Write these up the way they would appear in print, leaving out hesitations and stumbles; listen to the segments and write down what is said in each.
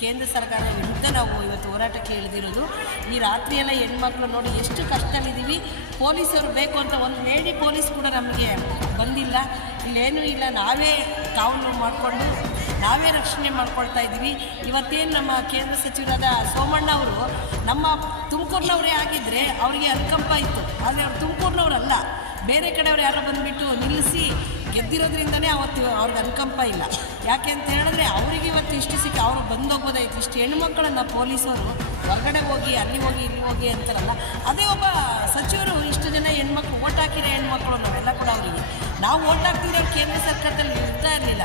ಕೇಂದ್ರ ಸರ್ಕಾರದ ವಿರುದ್ಧ ನಾವು ಇವತ್ತು ಹೋರಾಟಕ್ಕೆ ಇಳಿದಿರೋದು. ಈ ರಾತ್ರಿಯೆಲ್ಲ ಹೆಣ್ಮಕ್ಳು ನೋಡಿ ಎಷ್ಟು ಕಷ್ಟದಲ್ಲಿದ್ದೀವಿ. ಪೊಲೀಸರು ಬೇಕು ಅಂತ ಒಂದು ಲೇಡಿ ಪೊಲೀಸ್ ಕೂಡ ನಮಗೆ ಬಂದಿಲ್ಲ, ಇಲ್ಲೇನೂ ಇಲ್ಲ. ನಾವೇ ಕಾವಲು ಮಾಡಿಕೊಂಡು ನಾವೇ ರಕ್ಷಣೆ ಮಾಡ್ಕೊಳ್ತಾ ಇದ್ದೀವಿ. ಇವತ್ತೇನು ನಮ್ಮ ಕೇಂದ್ರ ಸಚಿವರಾದ ಸೋಮಣ್ಣ ಅವರು ನಮ್ಮ ತುಮಕೂರಿನವರೇ ಆಗಿದ್ದರೆ ಅವರಿಗೆ ಅನುಕಂಪ ಇತ್ತು, ಆದರೆ ಅವ್ರು ತುಮಕೂರಿನವರಲ್ಲ, ಬೇರೆ ಕಡೆಯವ್ರು ಯಾರೋ ಬಂದುಬಿಟ್ಟು ನಿಲ್ಲಿಸಿ ಗೆದ್ದಿರೋದ್ರಿಂದನೇ ಅವತ್ತು ಅವ್ರಿಗೆ ಅನುಕಂಪ ಇಲ್ಲ. ಯಾಕೆ ಅಂತ ಹೇಳಿದ್ರೆ ಅವರಿಗೆ ಇವತ್ತು ಇಷ್ಟು ಸಿಕ್ಕಿ ಅವರು ಬಂದೋಗ್ಬೋದಾಯ್ತು. ಇಷ್ಟು ಹೆಣ್ಮಕ್ಳನ್ನ ಪೊಲೀಸರು ಹೊರಗಡೆ ಹೋಗಿ ಅಲ್ಲಿ ಹೋಗಿ ಇಲ್ಲಿ ಹೋಗಿ ಅಂತಾರಲ್ಲ, ಅದೇ ಒಬ್ಬ ಸಚಿವರು ಇಷ್ಟು ಜನ ಹೆಣ್ಮಕ್ಳು ಓಟ್ ಹಾಕಿರೋ ಹೆಣ್ಮಕ್ಳು ನಾವೆಲ್ಲ ಕೂಡ ಅವರಿಗೆ ನಾವು ಓಟ್ ಹಾಕ್ತಿರೋ ಕೇಂದ್ರ ಸರ್ಕಾರದಲ್ಲಿ ಇರ್ತಾ ಇರಲಿಲ್ಲ.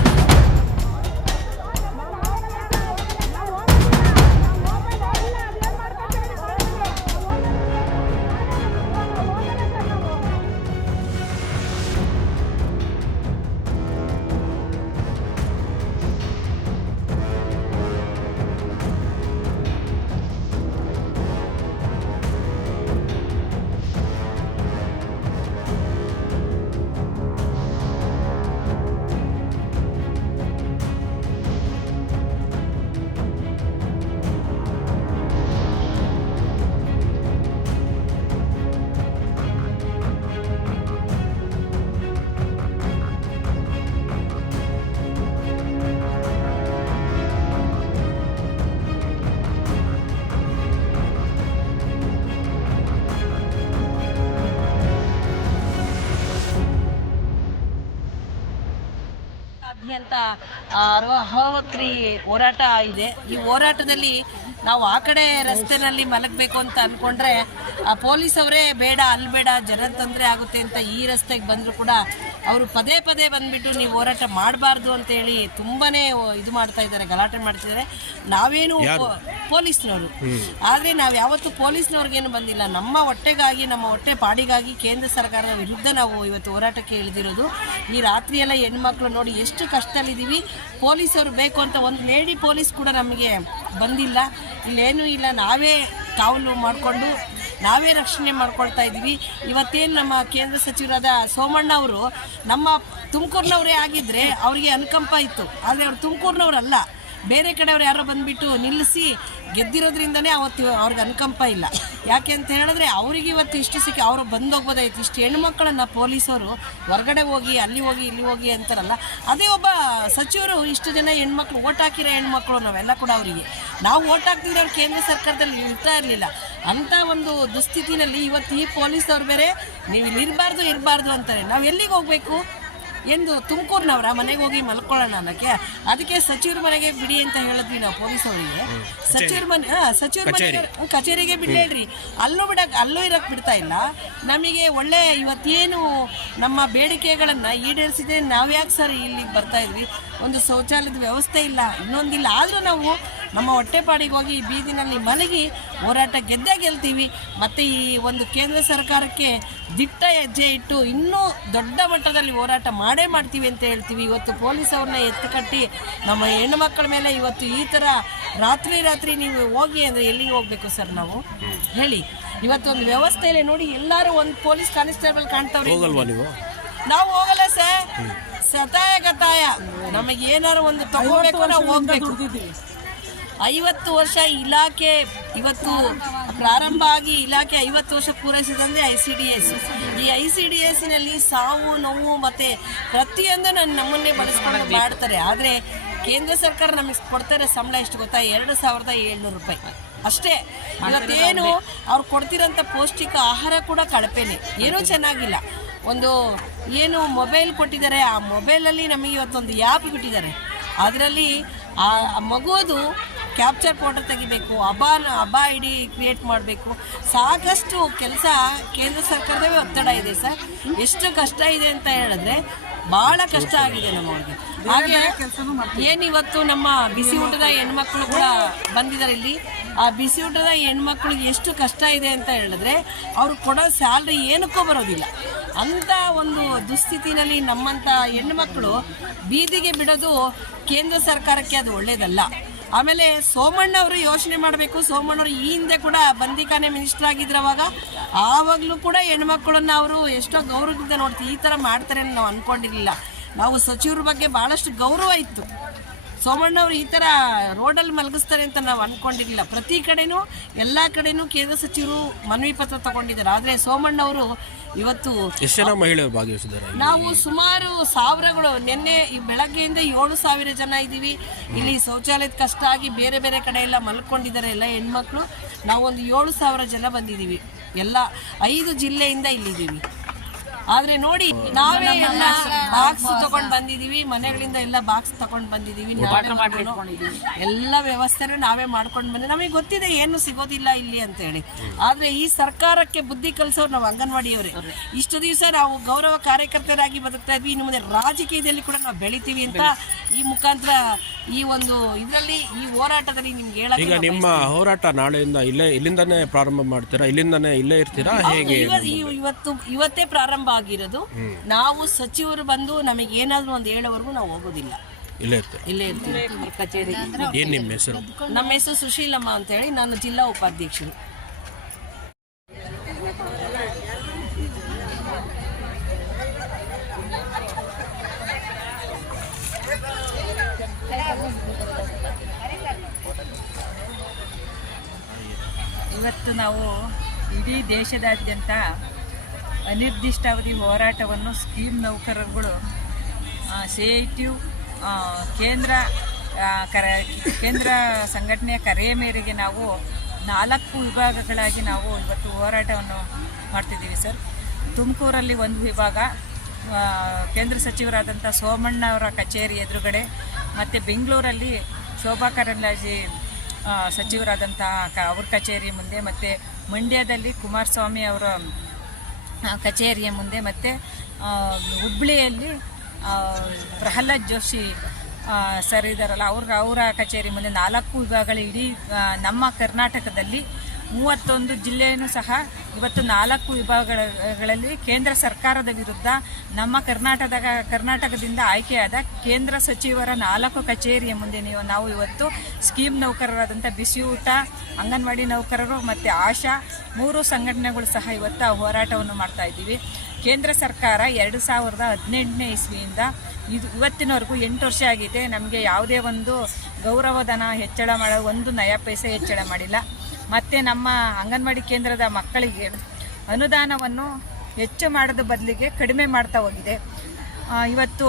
ಅಂತ ಅಹೋರಾತ್ರಿ ಹೋರಾಟ ಇದೆ. ಈ ಹೋರಾಟದಲ್ಲಿ ನಾವು ಆ ಕಡೆ ರಸ್ತೆನಲ್ಲಿ ಮಲಗಬೇಕು ಅಂತ ಅಂದ್ಕೊಂಡ್ರೆ ಆ ಪೊಲೀಸವರೇ ಬೇಡ ಅಲ್ಲಿ ಬೇಡ ಜನ ತೊಂದರೆ ಆಗುತ್ತೆ ಅಂತ ಈ ರಸ್ತೆಗೆ ಬಂದರೂ ಕೂಡ ಅವರು ಪದೇ ಪದೇ ಬಂದುಬಿಟ್ಟು ನೀವು ಹೋರಾಟ ಮಾಡಬಾರ್ದು ಅಂತೇಳಿ ತುಂಬಾ ಇದು ಮಾಡ್ತಾ ಇದ್ದಾರೆ, ಗಲಾಟೆ ಮಾಡ್ತಿದ್ದಾರೆ. ನಾವೇನು ಪೊಲೀಸ್ನವರು, ಆದರೆ ನಾವು ಯಾವತ್ತೂ ಪೊಲೀಸ್ನವ್ರಿಗೇನು ಬಂದಿಲ್ಲ. ನಮ್ಮ ಹೊಟ್ಟೆಗಾಗಿ, ನಮ್ಮ ಹೊಟ್ಟೆ ಪಾಡಿಗಾಗಿ ಕೇಂದ್ರ ಸರ್ಕಾರದ ವಿರುದ್ಧ ನಾವು ಇವತ್ತು ಹೋರಾಟಕ್ಕೆ ಇಳಿದಿರೋದು. ಈ ರಾತ್ರಿಯೆಲ್ಲ ಹೆಣ್ಮಕ್ಳು ನೋಡಿ ಎಷ್ಟು ಕಷ್ಟದಲ್ಲಿದ್ದೀವಿ. ಪೊಲೀಸರು ಬೇಕು ಅಂತ ಒಂದು ಲೇಡಿ ಪೊಲೀಸ್ ಕೂಡ ನಮಗೆ ಬಂದಿಲ್ಲ, ಇಲ್ಲೇನೂ ಇಲ್ಲ. ನಾವೇ ಕಾವಲು ಮಾಡಿಕೊಂಡು ನಾವೇ ರಕ್ಷಣೆ ಮಾಡ್ಕೊಳ್ತಾ ಇದ್ದೀವಿ. ಇವತ್ತೇನು ನಮ್ಮ ಕೇಂದ್ರ ಸಚಿವರಾದ ಸೋಮಣ್ಣ ಅವರು ನಮ್ಮ ತುಮಕೂರಿನವರೇ ಆಗಿದ್ದರೆ ಅವರಿಗೆ ಅನುಕಂಪ ಇತ್ತು, ಆದರೆ ಅವ್ರು ತುಮಕೂರಿನವರಲ್ಲ, ಬೇರೆ ಕಡೆಯವ್ರು ಯಾರೋ ಬಂದುಬಿಟ್ಟು ನಿಲ್ಲಿಸಿ ಗೆದ್ದಿರೋದ್ರಿಂದನೇ ಅವತ್ತು ಅವ್ರಿಗೆ ಅನುಕಂಪ ಇಲ್ಲ. ಯಾಕೆ ಅಂತ ಹೇಳಿದ್ರೆ ಅವರಿಗೆ ಇವತ್ತು ಇಷ್ಟು ಸಿಕ್ಕಿ ಅವರು ಬಂದೋಗ್ಬೋದಾಯ್ತು. ಇಷ್ಟು ಹೆಣ್ಮಕ್ಳನ್ನ ಪೊಲೀಸರು ಹೊರಗಡೆ ಹೋಗಿ ಅಲ್ಲಿ ಹೋಗಿ ಇಲ್ಲಿ ಹೋಗಿ ಅಂತಾರಲ್ಲ, ಅದೇ ಒಬ್ಬ ಸಚಿವರು ಇಷ್ಟು ಜನ ಹೆಣ್ಮಕ್ಳು ಓಟ್ ಹಾಕಿರೋ ಹೆಣ್ಮಕ್ಳು ನಾವೆಲ್ಲ ಕೂಡ ಅವರಿಗೆ ನಾವು ಓಟ್ ಹಾಕ್ತಿದ್ರೆ ಅವ್ರು ಕೇಂದ್ರ ಸರ್ಕಾರದಲ್ಲಿ ಇರ್ತಾ ಇರಲಿಲ್ಲ. ಅಂಥ ಒಂದು ದುಸ್ಥಿತಿನಲ್ಲಿ ಇವತ್ತು ಈ ಪೊಲೀಸವ್ರು ಬೇರೆ ನೀವು ಇಲ್ಲಿ ಇರಬಾರ್ದು ಅಂತಾರೆ. ನಾವು ಎಲ್ಲಿಗೆ ಹೋಗಬೇಕು ಎಂದು ತುಮಕೂರಿನವರ ಮನೆಗೆ ಹೋಗಿ ಮಲ್ಕೊಳ್ಳೋಣ ಅನ್ನೋಕ್ಕೆ, ಅದಕ್ಕೆ ಸಚಿವರ ಮನೆಗೆ ಬಿಡಿ ಅಂತ ಹೇಳಿದ್ವಿ ನಾವು ಪೊಲೀಸವರಿಗೆ. ಸಚಿವರ ಮನೆ ಕಚೇರಿಗೆ ಬಿಡಿ ಹೇಳ್ರಿ, ಅಲ್ಲೂ ಇರೋಕ್ಕೆ ಬಿಡ್ತಾ ಇಲ್ಲ. ನಮಗೆ ಒಳ್ಳೆ ಇವತ್ತೇನು ನಮ್ಮ ಬೇಡಿಕೆಗಳನ್ನು ಈಡೇರಿಸಿದ್ರೆ ನಾವ್ಯಾಕೆ ಸರ್ ಇಲ್ಲಿಗೆ ಬರ್ತಾ ಇದ್ವಿ. ಒಂದು ಶೌಚಾಲಯದ ವ್ಯವಸ್ಥೆ ಇಲ್ಲ, ಇನ್ನೊಂದಿಲ್ಲ, ಆದರೂ ನಾವು ನಮ್ಮ ಹೊಟ್ಟೆಪಾಡಿಗೆ ಹೋಗಿ ಈ ಬೀದಿನಲ್ಲಿ ಮಲಗಿ ಹೋರಾಟ ಗೆಲ್ತೀವಿ. ಮತ್ತು ಈ ಒಂದು ಕೇಂದ್ರ ಸರ್ಕಾರಕ್ಕೆ ದಿಟ್ಟ ಹೆಜ್ಜೆ ಇಟ್ಟು ಇನ್ನೂ ದೊಡ್ಡ ಮಟ್ಟದಲ್ಲಿ ಹೋರಾಟ ಮಾಡ್ತೀವಿ ಅಂತ ಹೇಳ್ತೀವಿ. ಇವತ್ತು ಪೊಲೀಸವ್ರನ್ನ ಎತ್ತುಕಟ್ಟಿ ನಮ್ಮ ಹೆಣ್ಣು ಮಕ್ಕಳ ಮೇಲೆ ಇವತ್ತು ಈ ಥರ ರಾತ್ರಿ ನೀವು ಹೋಗಿ ಅಂದರೆ ಎಲ್ಲಿಗೆ ಹೋಗಬೇಕು ಸರ್ ನಾವು ಹೇಳಿ. ಇವತ್ತೊಂದು ವ್ಯವಸ್ಥೆ ಇಲ್ಲ ನೋಡಿ, ಎಲ್ಲರೂ ಒಂದು ಪೊಲೀಸ್ ಕಾನ್ಸ್ಟೇಬಲ್ ಕಾಣ್ತಾವ್ರಿ, ನಾವು ಹೋಗಲ್ಲ ಸರ್. ಗತಾಯ ನಮಗೆ ಏನಾರು ಒಂದು ತಗೋಬೇಕು, ನಾವು ಹೋಗ್ಬೇಕು. 50 ವರ್ಷ ಇಲಾಖೆ ಇವತ್ತು ಪ್ರಾರಂಭ ಆಗಿ ಇಲಾಖೆ 50 ವರ್ಷ ಪೂರೈಸಿದಂದರೆ ICDS. ಈ ICDSನಲ್ಲಿ ಸಾವು ನೋವು ಮತ್ತು ಪ್ರತಿಯೊಂದು ನಮ್ಮನ್ನೇ ಬಳಸ್ಕೊಂಡು ಮಾಡ್ತಾರೆ. ಆದರೆ ಕೇಂದ್ರ ಸರ್ಕಾರ ನಮಗೆ ಕೊಡ್ತಾರೆ ಸಂಬಳ ಎಷ್ಟು ಗೊತ್ತಾ? 2700 ರೂಪಾಯಿ ಅಷ್ಟೇ. ಇವತ್ತೇನು ಅವ್ರು ಕೊಡ್ತಿರೋಂಥ ಪೌಷ್ಟಿಕ ಆಹಾರ ಕೂಡ ಕಳಪೆನೆ, ಏನೂ ಚೆನ್ನಾಗಿಲ್ಲ. ಒಂದು ಏನು ಮೊಬೈಲ್ ಕೊಟ್ಟಿದ್ದಾರೆ, ಆ ಮೊಬೈಲಲ್ಲಿ ನಮಗೆ ಇವತ್ತೊಂದು ಆ್ಯಪ್ ಬಿಟ್ಟಿದ್ದಾರೆ. ಅದರಲ್ಲಿ ಆ ಮಗುವುದು ಕ್ಯಾಪ್ಚರ್ ಫೋಟೋ ತೆಗಿಬೇಕು, ಅಬಾ ಐಡಿ ಕ್ರಿಯೇಟ್ ಮಾಡಬೇಕು. ಸಾಕಷ್ಟು ಕೆಲಸ ಕೇಂದ್ರ ಸರ್ಕಾರದವೇ ಒತ್ತಡ ಇದೆ ಸರ್. ಎಷ್ಟು ಕಷ್ಟ ಇದೆ ಅಂತ ಹೇಳಿದ್ರೆ ಭಾಳ ಕಷ್ಟ ಆಗಿದೆ ನಮ್ಮವ್ರಿಗೆ. ಹಾಗೆ ಏನಿವತ್ತು ನಮ್ಮ ಬಿಸಿ ಊಟದ ಹೆಣ್ಮಕ್ಳು ಕೂಡ ಬಂದಿದ್ದಾರೆ ಇಲ್ಲಿ. ಆ ಬಿಸಿ ಊಟದ ಹೆಣ್ಮಕ್ಳಿಗೆ ಎಷ್ಟು ಕಷ್ಟ ಇದೆ ಅಂತ ಹೇಳಿದ್ರೆ ಅವ್ರು ಕೊಡೋ ಸ್ಯಾಲ್ರಿ ಏನಕ್ಕೂ ಬರೋದಿಲ್ಲ. ಅಂಥ ಒಂದು ದುಸ್ಥಿತಿನಲ್ಲಿ ನಮ್ಮಂಥ ಹೆಣ್ಮಕ್ಳು ಬೀದಿಗೆ ಬಿಡೋದು ಕೇಂದ್ರ ಸರ್ಕಾರಕ್ಕೆ ಅದು ಒಳ್ಳೆಯದಲ್ಲ. ಆಮೇಲೆ ಸೋಮಣ್ಣ ಅವರು ಯೋಚನೆ ಮಾಡಬೇಕು. ಸೋಮಣ್ಣವರು ಈ ಹಿಂದೆ ಕೂಡ ಬಂದಿಖಾನೆ ಮಿನಿಸ್ಟರ್ ಆಗಿದ್ರು, ಆವಾಗಲೂ ಕೂಡ ಹೆಣ್ಮಕ್ಳನ್ನ ಅವರು ಎಷ್ಟೋ ಗೌರವದಿಂದ ನೋಡ್ತೀವಿ. ಈ ಥರ ಮಾಡ್ತಾರೆ ಅಂತ ನಾವು ಅಂದ್ಕೊಂಡಿರಲಿಲ್ಲ. ನಾವು ಸಚಿವರ ಬಗ್ಗೆ ಭಾಳಷ್ಟು ಗೌರವ ಇತ್ತು. ಸೋಮಣ್ಣವ್ರು ಈ ಥರ ರೋಡಲ್ಲಿ ಮಲಗಿಸ್ತಾರೆ ಅಂತ ನಾವು ಅಂದ್ಕೊಂಡಿರಲಿಲ್ಲ. ಪ್ರತಿ ಕಡೆನೂ ಎಲ್ಲ ಕಡೆನೂ ಕೇಂದ್ರ ಸಚಿವರು ಮನವಿ ಪತ್ರ ತಗೊಂಡಿದ್ದಾರೆ. ಆದರೆ ಸೋಮಣ್ಣವರು ಇವತ್ತು ಎಷ್ಟು ಜನ ಮಹಿಳೆಯರು ಭಾಗವಹಿಸಿದ್ದಾರೆ? ನಾವು ಸುಮಾರು ಸಾವಿರಗಳು, ನಿನ್ನೆ ಈ ಬೆಳಗ್ಗೆಯಿಂದ 7,000 ಜನ ಇದ್ದೀವಿ. ಇಲ್ಲಿ ಶೌಚಾಲಯದ ಕಷ್ಟ ಆಗಿ ಬೇರೆ ಬೇರೆ ಕಡೆ ಎಲ್ಲ ಮಲ್ಕೊಂಡಿದ್ದಾರೆ ಎಲ್ಲ ಹೆಣ್ಮಕ್ಳು. ನಾವೊಂದು 7,000 ಜನ ಬಂದಿದ್ದೀವಿ, ಎಲ್ಲ 5 ಜಿಲ್ಲೆಯಿಂದ ಇಲ್ಲಿದ್ದೀವಿ. ಆದ್ರೆ ನೋಡಿ, ನಾವೇ ಎಲ್ಲ ಬಾಕ್ಸ್ ತಗೊಂಡ್ ಬಂದಿದೀವಿ, ಮನೆಗಳಿಂದ ಎಲ್ಲ ಬಾಕ್ಸ್ ತಗೊಂಡ್ ಬಂದಿದೀವಿ, ಎಲ್ಲ ವ್ಯವಸ್ಥೆನೂ ನಾವೇ ಮಾಡ್ಕೊಂಡು ಬಂದಿದ್ದೀವಿ. ನಮಗೆ ಗೊತ್ತಿದೆ ಏನು ಸಿಗೋದಿಲ್ಲ ಇಲ್ಲಿ ಅಂತ ಹೇಳಿ. ಆದ್ರೆ ಈ ಸರ್ಕಾರಕ್ಕೆ ಬುದ್ಧಿ ಕಲಿಸೋರು ನಾವು ಅಂಗನವಾಡಿಯವರೇ. ಇಷ್ಟು ದಿವಸ ನಾವು ಗೌರವ ಕಾರ್ಯಕರ್ತರಾಗಿ ಬದುಕ್ತಾ ಇದ್ವಿ, ಇನ್ನು ಮುಂದೆ ರಾಜಕೀಯದಲ್ಲಿ ಕೂಡ ನಾವು ಬೆಳಿತೀವಿ ಅಂತ ಈ ಮುಖಾಂತರ ಈ ಒಂದು ಇದರಲ್ಲಿ ಈ ಹೋರಾಟದಲ್ಲಿ ನಿಮ್ಗೆ ಹೇಳಕ್ಕೆ. ಈಗ ನಿಮ್ಮ ಹೋರಾಟ ನಾಳೆಯಿಂದ ಇಲ್ಲಿಂದಾನೇ ಪ್ರಾರಂಭ ಮಾಡ್ತೀರಾ? ಇಲ್ಲಿಂದಾನೇ ಇಲ್ಲೇ ಇರ್ತೀರಾ? ಹೇಗೆ? ಇವತ್ತೇ ಪ್ರಾರಂಭ ಆಗಿರೋದು. ನಾವು ಸಚಿವರು ಬಂದು ನಮಗೆ ಏನಾದ್ರು ಒಂದು ಹೇಳೋವರೆಗೂ ನಾವು ಹೋಗೋದಿಲ್ಲ, ಇಲ್ಲೇ ಇರ್ತೀವಿ ಕಚೇರಿ. ಏನ್ ನಿಮ್ಮ ಹೆಸರು? ನಮ್ಮ ಹೆಸರು ಸುಶೀಲಮ್ಮ ಅಂತ ಹೇಳಿ, ನಾನು ಜಿಲ್ಲಾ ಉಪಾಧ್ಯಕ್ಷರು. ಇವತ್ತು ನಾವು ಇಡೀ ದೇಶದಾದ್ಯಂತ ಅನಿರ್ದಿಷ್ಟಾವಧಿ ಹೋರಾಟವನ್ನು ಸ್ಕೀಮ್ ನೌಕರರುಗಳು CITU ಕೇಂದ್ರ ಸಂಘಟನೆಯ ಕರೆಯ ಮೇರೆಗೆ ನಾವು 4 ವಿಭಾಗಗಳಾಗಿ ನಾವು ಇವತ್ತು ಹೋರಾಟವನ್ನು ಮಾಡ್ತಿದ್ದೀವಿ ಸರ್. ತುಮಕೂರಲ್ಲಿ ಒಂದು ವಿಭಾಗ ಕೇಂದ್ರ ಸಚಿವರಾದಂಥ ಸೋಮಣ್ಣ ಅವರ ಕಚೇರಿ ಎದುರುಗಡೆ, ಮತ್ತು ಬೆಂಗಳೂರಲ್ಲಿ ಶೋಭಾ ಕರಂದ್ಲಾಜೆ ಸಚಿವರಾದಂಥ ಅವ್ರ ಕಚೇರಿ ಮುಂದೆ, ಮತ್ತು ಮಂಡ್ಯದಲ್ಲಿ ಕುಮಾರಸ್ವಾಮಿ ಅವರ ಕಚೇರಿಯ ಮುಂದೆ, ಮತ್ತು ಹುಬ್ಬಳ್ಳಿಯಲ್ಲಿ ಪ್ರಹ್ಲಾದ್ ಜೋಶಿ ಸರ್ ಇದ್ದಾರಲ್ಲ ಅವರ ಕಚೇರಿ ಮುಂದೆ 4 ವಿಭಾಗಗಳ ಇಡೀ ನಮ್ಮ ಕರ್ನಾಟಕದಲ್ಲಿ 31 ಜಿಲ್ಲೆಯೂ ಸಹ ಇವತ್ತು 4 ವಿಭಾಗಗಳಲ್ಲಿ ಕೇಂದ್ರ ಸರ್ಕಾರದ ವಿರುದ್ಧ ನಮ್ಮ ಕರ್ನಾಟಕದಿಂದ ಆಯ್ಕೆಯಾದ ಕೇಂದ್ರ ಸಚಿವರ 4 ಕಚೇರಿಯ ಮುಂದೆ ನಾವು ಇವತ್ತು ಸ್ಕೀಮ್ ನೌಕರರಾದಂಥ ಬಿಸಿ ಊಟ, ಅಂಗನವಾಡಿ ನೌಕರರು ಮತ್ತು ಆಶಾ 3 ಸಂಘಟನೆಗಳು ಸಹ ಇವತ್ತು ಹೋರಾಟವನ್ನು ಮಾಡ್ತಾ ಇದ್ದೀವಿ. ಕೇಂದ್ರ ಸರ್ಕಾರ 2018ನೇ ಇಸ್ವಿಯಿಂದ ಇವತ್ತಿನವರೆಗೂ 8 ವರ್ಷ ಆಗಿದೆ. ನಮಗೆ ಯಾವುದೇ ಒಂದು ಗೌರವಧನ ಹೆಚ್ಚಳ ಮಾಡೋ ಒಂದು ನಯಾ ಪೈಸೆ ಹೆಚ್ಚಳ ಮಾಡಿಲ್ಲ. ಮತ್ತು ನಮ್ಮ ಅಂಗನವಾಡಿ ಕೇಂದ್ರದ ಮಕ್ಕಳಿಗೆ ಅನುದಾನವನ್ನು ಹೆಚ್ಚು ಮಾಡೋದ ಬದಲಿಗೆ ಕಡಿಮೆ ಮಾಡ್ತಾ ಹೋಗಿದೆ. ಇವತ್ತು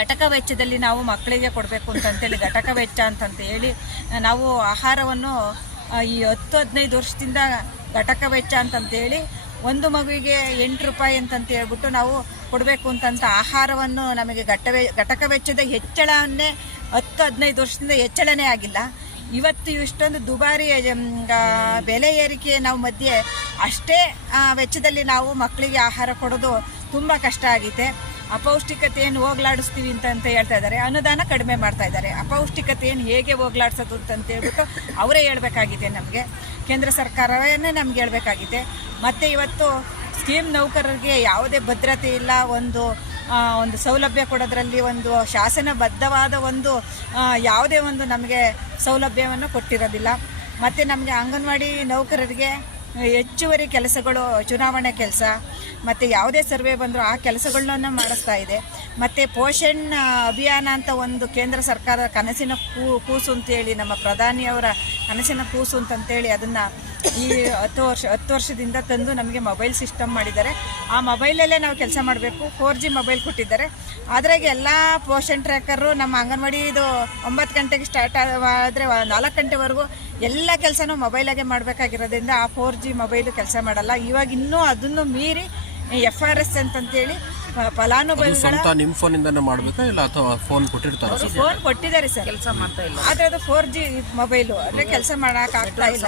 ಘಟಕ ವೆಚ್ಚದಲ್ಲಿ ನಾವು ಮಕ್ಕಳಿಗೆ ಕೊಡಬೇಕು ಅಂತಂತೇಳಿ ಘಟಕ ವೆಚ್ಚ ಅಂತಂತ ಹೇಳಿ ನಾವು ಆಹಾರವನ್ನು ಈ 10-15 ವರ್ಷದಿಂದ ಘಟಕ ವೆಚ್ಚ ಅಂತಂತೇಳಿ ಒಂದು ಮಗುವಿಗೆ 8 ರೂಪಾಯಿ ಅಂತಂತ ಹೇಳ್ಬಿಟ್ಟು ನಾವು ಕೊಡಬೇಕು ಅಂತಂತ ಆಹಾರವನ್ನು ನಮಗೆ ಘಟಕ ವೆಚ್ಚದ ಹೆಚ್ಚಳವನ್ನೇ 10-15 ವರ್ಷದಿಂದ ಹೆಚ್ಚಳನೇ ಆಗಿಲ್ಲ. ಇವತ್ತು ಇಷ್ಟೊಂದು ದುಬಾರಿ ಬೆಲೆ ಏರಿಕೆ ನಾವು ಮಧ್ಯೆ ಅಷ್ಟೇ ವೆಚ್ಚದಲ್ಲಿ ನಾವು ಮಕ್ಕಳಿಗೆ ಆಹಾರ ಕೊಡೋದು ತುಂಬ ಕಷ್ಟ ಆಗಿದೆ. ಅಪೌಷ್ಟಿಕತೆಯನ್ನು ಹೋಗ್ಲಾಡಿಸ್ತೀವಿ ಅಂತ ಹೇಳ್ತಾ ಇದ್ದಾರೆ, ಅನುದಾನ ಕಡಿಮೆ ಮಾಡ್ತಾ ಇದ್ದಾರೆ. ಅಪೌಷ್ಟಿಕತೆಯನ್ನು ಹೇಗೆ ಹೋಗ್ಲಾಡಿಸೋದು ಅಂತ ಹೇಳ್ಬಿಟ್ಟು ಅವರೇ ಹೇಳಬೇಕಾಗಿದೆ, ನಮಗೆ ಕೇಂದ್ರ ಸರ್ಕಾರವೇ ನಮ್ಗೆ ಹೇಳಬೇಕಾಗಿದೆ. ಮತ್ತು ಇವತ್ತು ಸ್ಕೀಮ್ ನೌಕರರಿಗೆ ಯಾವುದೇ ಭದ್ರತೆ ಇಲ್ಲ, ಒಂದು ಸೌಲಭ್ಯ ಕೊಡೋದ್ರಲ್ಲಿ ಒಂದು ಶಾಸನಬದ್ಧವಾದ ಒಂದು ಯಾವುದೇ ಒಂದು ನಮಗೆ ಸೌಲಭ್ಯವನ್ನು ಕೊಟ್ಟಿರೋದಿಲ್ಲ. ಮತ್ತು ನಮಗೆ ಅಂಗನವಾಡಿ ನೌಕರರಿಗೆ ಹೆಚ್ಚುವರಿ ಕೆಲಸಗಳು, ಚುನಾವಣೆ ಕೆಲಸ ಮತ್ತು ಯಾವುದೇ ಸರ್ವೆ ಬಂದರೂ ಆ ಕೆಲಸಗಳನ್ನ ಮಾಡಿಸ್ತಾ ಇದೆ. ಮತ್ತು ಪೋಷಣ್ ಅಭಿಯಾನ ಅಂತ ಒಂದು ಕೇಂದ್ರ ಸರ್ಕಾರದ ಕನಸಿನ ಕೂಸು ಅಂತೇಳಿ, ನಮ್ಮ ಪ್ರಧಾನಿಯವರ ಕನಸಿನ ಕೂಸು ಅಂತಂತೇಳಿ ಅದನ್ನು ಈ 10 ವರ್ಷದಿಂದ ತಂದು ನಮಗೆ ಮೊಬೈಲ್ ಸಿಸ್ಟಮ್ ಮಾಡಿದ್ದಾರೆ. ಆ ಮೊಬೈಲಲ್ಲೇ ನಾವು ಕೆಲಸ ಮಾಡಬೇಕು. 4G ಮೊಬೈಲ್ ಕೊಟ್ಟಿದ್ದಾರೆ. ಅದ್ರಾಗೆ ಎಲ್ಲ ಪೋಷಣ್ ಟ್ರ್ಯಾಕರು ನಮ್ಮ ಅಂಗನವಾಡಿದು 9 ಗಂಟೆಗೆ ಸ್ಟಾರ್ಟ್ ಆದರೆ 4 ಗಂಟೆವರೆಗೂ ಎಲ್ಲ ಕೆಲಸನೂ ಮೊಬೈಲಾಗೆ ಮಾಡಬೇಕಾಗಿರೋದ್ರಿಂದ ಆ 4G ಮೊಬೈಲು ಕೆಲಸ ಮಾಡಲ್ಲ. ಇವಾಗ ಇನ್ನೂ ಅದನ್ನು ಮೀರಿ FRS ಅಂತಂತೇಳಿ ಫಲಾನುಭವಿಗಳ ನಿಮ್ಮ ಫೋನಿಂದನೇ ಮಾಡಬೇಕಾ ಇಲ್ಲ ಅಥವಾ ಫೋನ್ ಕೊಟ್ಟಿರ್ತಾರೆ? ಫೋನ್ ಕೊಟ್ಟಿದ್ದಾರೆ ಸರ್, ಕೆಲಸ ಮಾಡ್ತಾ ಇಲ್ಲ. ಆದರೆ ಅದು 4G ಮೊಬೈಲು ಅಂದರೆ ಕೆಲಸ ಮಾಡೋಕೆ ಆಗ್ತಾ ಇಲ್ಲ.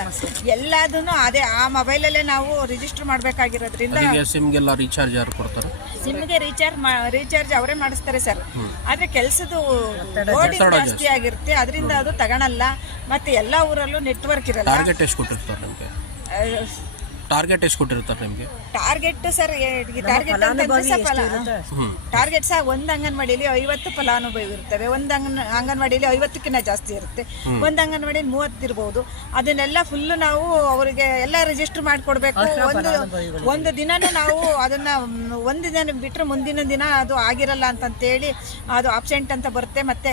ಎಲ್ಲದನ್ನು ಅದೇ ಆ ಮೊಬೈಲಲ್ಲೇ ನಾವು ರಿಜಿಸ್ಟರ್ ಮಾಡಬೇಕಾಗಿರೋದ್ರಿಂದ ಸಿಮ್ಗೆಲ್ಲ ರೀಚಾರ್ಜ್ ಯಾರು ಕೊಡ್ತಾರೆ? ಸಿಮ್ಗೆ ರೀಚಾರ್ಜ್ ಅವರೇ ಮಾಡಿಸ್ತಾರೆ ಸರ್. ಆದರೆ ಕೆಲಸದ ಲೋಡ್ ಜಾಸ್ತಿ ಆಗಿರುತ್ತೆ, ಅದರಿಂದ ಅದು ತಗೊಳಲ್ಲ. ಮತ್ತು ಎಲ್ಲ ಊರಲ್ಲೂ ನೆಟ್ವರ್ಕ್ ಇರಲ್ಲ. ಟಾರ್ಗೆಟ್ ಎಷ್ಟು ಕೊಟ್ಟಿರ್ತಾರೆ ನಿಮಗೆ? ಟಾರ್ಗೆಟ್ ಎಷ್ಟು ಕೊಟ್ಟಿರ್ತಾರೆ ನಿಮಗೆ? ಟಾರ್ಗೆಟ್ ಸರ್ ಟಾರ್ಗೆಟ್ ಸಹ ಒಂದು ಅಂಗನವಾಡಿಯಲ್ಲಿ 50 ಫಲಾನುಭವಿ ಇರ್ತವೆ, ಒಂದು ಅಂಗನವಾಡಿಯಲ್ಲಿ 50ಕ್ಕಿಂತ ಜಾಸ್ತಿ ಇರುತ್ತೆ, ಒಂದು ಅಂಗನವಾಡಿಯಲ್ಲಿ 30 ಇರ್ಬೋದು. ಅದನ್ನೆಲ್ಲ ಫುಲ್ ನಾವು ಅವರಿಗೆ ಎಲ್ಲ ರಿಜಿಸ್ಟರ್ ಮಾಡಿಕೊಡ್ಬೇಕು. ಒಂದು ದಿನನೂ ನಾವು ಅದನ್ನ ಒಂದು ದಿನ ಬಿಟ್ಟರೆ ಮುಂದಿನ ದಿನ ಅದು ಆಗಿರಲ್ಲ ಅಂತಂತೇಳಿ ಅದು ಅಬ್ಸೆಂಟ್ ಅಂತ ಬರುತ್ತೆ. ಮತ್ತೆ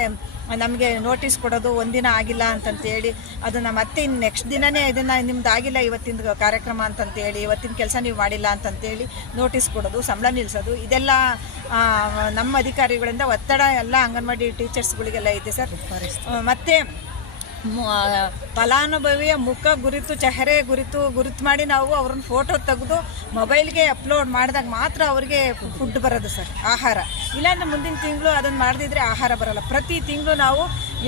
ನಮಗೆ ನೋಟಿಸ್ ಕೊಡೋದು ಒಂದಿನ ಆಗಿಲ್ಲ ಅಂತಂತೇಳಿ ಅದನ್ನು ಮತ್ತೆ ಇನ್ನು ನೆಕ್ಸ್ಟ್ ದಿನವೇ ಇದನ್ನು ನಿಮ್ದು ಆಗಿಲ್ಲ ಇವತ್ತಿನ ಕಾರ್ಯಕ್ರಮ ಅಂತಂತೇಳಿ, ಇವತ್ತಿನ ಕೆಲಸ ನೀವು ಮಾಡಿಲ್ಲ ಅಂತಂತೇಳಿ ನೋಟಿಸ್ ಕೊಡೋದು, ಸಂಬಳ ನಿಲ್ಲಿಸೋದು, ಇದೆಲ್ಲ ನಮ್ಮ ಅಧಿಕಾರಿಗಳಿಂದ ಒತ್ತಡ ಎಲ್ಲ ಅಂಗನವಾಡಿ ಟೀಚರ್ಸ್ಗಳಿಗೆಲ್ಲ ಇದೆ ಸರ್. ಮತ್ತು ಫಲಾನುಭವಿಯ ಮುಖ ಗುರುತು, ಚೆಹರೆ ಗುರುತು ಮಾಡಿ ನಾವು ಅವ್ರನ್ನ ಫೋಟೋ ತೆಗೆದು ಮೊಬೈಲ್ಗೆ ಅಪ್ಲೋಡ್ ಮಾಡಿದಾಗ ಮಾತ್ರ ಅವ್ರಿಗೆ ಫುಡ್ ಬರೋದು ಸರ್, ಆಹಾರ. ಇಲ್ಲಾಂದರೆ ಮುಂದಿನ ತಿಂಗಳು ಅದನ್ನು ಮಾಡದಿದ್ರೆ ಆಹಾರ ಬರೋಲ್ಲ. ಪ್ರತಿ ತಿಂಗಳು ನಾವು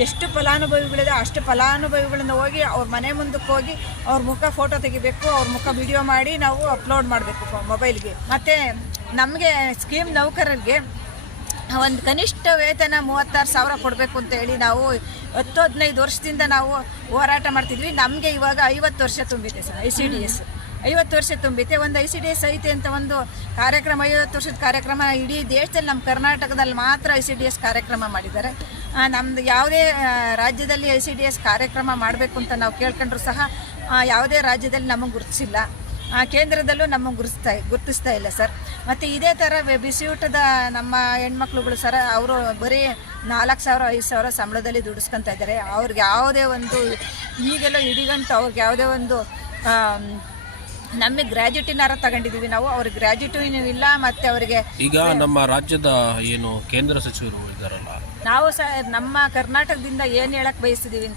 ಎಷ್ಟು ಫಲಾನುಭವಿಗಳಿದೆ ಅಷ್ಟು ಫಲಾನುಭವಿಗಳಿಂದ ಹೋಗಿ ಅವ್ರ ಮನೆ ಮುಂದಕ್ಕೆ ಹೋಗಿ ಅವ್ರ ಮುಖ ಫೋಟೋ ತೆಗಿಬೇಕು, ಅವ್ರ ಮುಖ ವಿಡಿಯೋ ಮಾಡಿ ನಾವು ಅಪ್ಲೋಡ್ ಮಾಡಬೇಕು ಮೊಬೈಲ್ಗೆ. ಮತ್ತು ನಮಗೆ ಸ್ಕೀಮ್ ನೌಕರರಿಗೆ ಒಂದು ಕನಿಷ್ಠ ವೇತನ 36,000 ಕೊಡಬೇಕು ಅಂತ ಹೇಳಿ ನಾವು 10-15 ವರ್ಷದಿಂದ ನಾವು ಹೋರಾಟ ಮಾಡ್ತಿದ್ವಿ. ನಮಗೆ ಇವಾಗ 50 ವರ್ಷ ತುಂಬಿದೆ ಸರ್. ICDS 50 ವರ್ಷ ತುಂಬಿತೆ. ಒಂದು ICDS ಐತೆ ಅಂತ ಒಂದು ಕಾರ್ಯಕ್ರಮ, 50 ವರ್ಷದ ಕಾರ್ಯಕ್ರಮ ಇಡೀ ದೇಶದಲ್ಲಿ ನಮ್ಮ ಕರ್ನಾಟಕದಲ್ಲಿ ಮಾತ್ರ ICDS ಕಾರ್ಯಕ್ರಮ ಮಾಡಿದ್ದಾರೆ. ನಮ್ಮದು ಯಾವುದೇ ರಾಜ್ಯದಲ್ಲಿ ICDS ಕಾರ್ಯಕ್ರಮ ಮಾಡಬೇಕು ಅಂತ ನಾವು ಕೇಳ್ಕೊಂಡ್ರು ಸಹ ಯಾವುದೇ ರಾಜ್ಯದಲ್ಲಿ ನಮಗೆ ಗುರುತಿಸಿಲ್ಲ, ಕೇಂದ್ರದಲ್ಲೂ ನಮಗೆ ಗುರುತಿಸ್ತಾ ಇಲ್ಲ ಸರ್. ಮತ್ತು ಇದೇ ಥರ ಬಿಸಿಯೂಟದ ನಮ್ಮ ಹೆಣ್ಮಕ್ಳುಗಳು ಸರ್, ಅವರು ಬರೀ 4,000-5,000 ಸಂಬಳದಲ್ಲಿ ದುಡಿಸ್ಕೊತಾ ಇದ್ದಾರೆ. ಅವ್ರಿಗೆ ಯಾವುದೇ ಒಂದು ಈಗೆಲ್ಲ ಇಡಿಗಂಟು ಅವ್ರಿಗೆ ಯಾವುದೇ ಒಂದು ನಮಗೆ ಗ್ರ್ಯಾಜುಟಿನಾರ ತಗೊಂಡಿದ್ದೀವಿ ನಾವು, ಅವ್ರಿಗೆ ಗ್ರ್ಯಾಜುಟಿನೂ ಇಲ್ಲ. ಮತ್ತು ಅವರಿಗೆ ಈಗ ನಮ್ಮ ರಾಜ್ಯದ ಏನು ಕೇಂದ್ರ ಸಚಿವರು ಇದ್ದಾರಲ್ಲ, ನಾವು ಸಹ ನಮ್ಮ ಕರ್ನಾಟಕದಿಂದ ಏನು ಹೇಳಕ್ಕೆ ಬಯಸ್ತಿದ್ದೀವಿ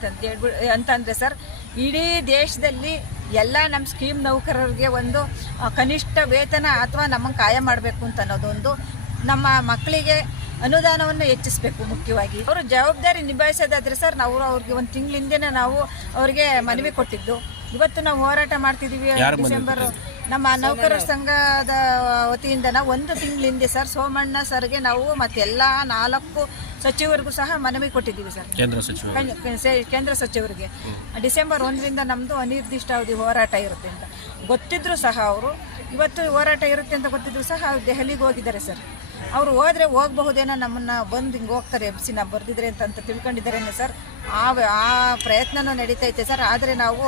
ಅಂತಂದರೆ ಸರ್, ಇಡೀ ದೇಶದಲ್ಲಿ ಎಲ್ಲ ನಮ್ಮ ಸ್ಕೀಮ್ ನೌಕರರಿಗೆ ಒಂದು ಕನಿಷ್ಠ ವೇತನ ಅಥವಾ ನಮಗೆ ಕಾಯ ಮಾಡಬೇಕು ಅಂತ ಅನ್ನೋದೊಂದು, ನಮ್ಮ ಮಕ್ಕಳಿಗೆ ಅನುದಾನವನ್ನು ಹೆಚ್ಚಿಸಬೇಕು. ಮುಖ್ಯವಾಗಿ ಅವರು ಜವಾಬ್ದಾರಿ ನಿಭಾಯಿಸೋದಾದರೆ ಸರ್, ನಾವು ಅವ್ರಿಗೆ ಒಂದು ತಿಂಗಳ ಹಿಂದೆನೇ ನಾವು ಅವ್ರಿಗೆ ಮನವಿ ಕೊಟ್ಟಿದ್ದು. ಇವತ್ತು ನಾವು ಹೋರಾಟ ಮಾಡ್ತಿದ್ದೀವಿ. ಡಿಸೆಂಬರ್ ನಮ್ಮ ನೌಕರರ ಸಂಘದ ವತಿಯಿಂದ ನಾವು 1 ತಿಂಗಳ ಹಿಂದೆ ಸರ್ ಸೋಮಣ್ಣ ಸರ್ಗೆ ನಾವು ಮತ್ತೆ ಎಲ್ಲ 4 ಸಚಿವರಿಗೂ ಸಹ ಮನವಿ ಕೊಟ್ಟಿದ್ದೀವಿ ಸರ್, ಕೇಂದ್ರ ಸಚಿವರಿಗೆ. ಡಿಸೆಂಬರ್ 1ರಿಂದ ನಮ್ಮದು ಅನಿರ್ದಿಷ್ಟಾವಧಿ ಹೋರಾಟ ಇರುತ್ತೆ ಅಂತ ಗೊತ್ತಿದ್ರು ಸಹ ಅವರು ಇವತ್ತು ಹೋರಾಟ ಇರುತ್ತೆ ಅಂತ ಗೊತ್ತಿದ್ರು ಸಹ ದೆಹಲಿಗೆ ಹೋಗಿದ್ದಾರೆ ಸರ್. ಅವರು ಹೋದರೆ ಹೋಗಬಹುದೇನೋ, ನಮ್ಮನ್ನು ಬಂದು ಹಿಂಗೆ ಹೋಗ್ತಾರೆ ಎಬ್ಸಿ ನಾವು ಬರ್ದಿದ್ರೆ ಅಂತ ತಿಳ್ಕೊಂಡಿದ್ದಾರೇನೆ ಸರ್. ಆ ಪ್ರಯತ್ನನೂ ನಡೀತೈತೆ ಸರ್. ಆದರೆ ನಾವು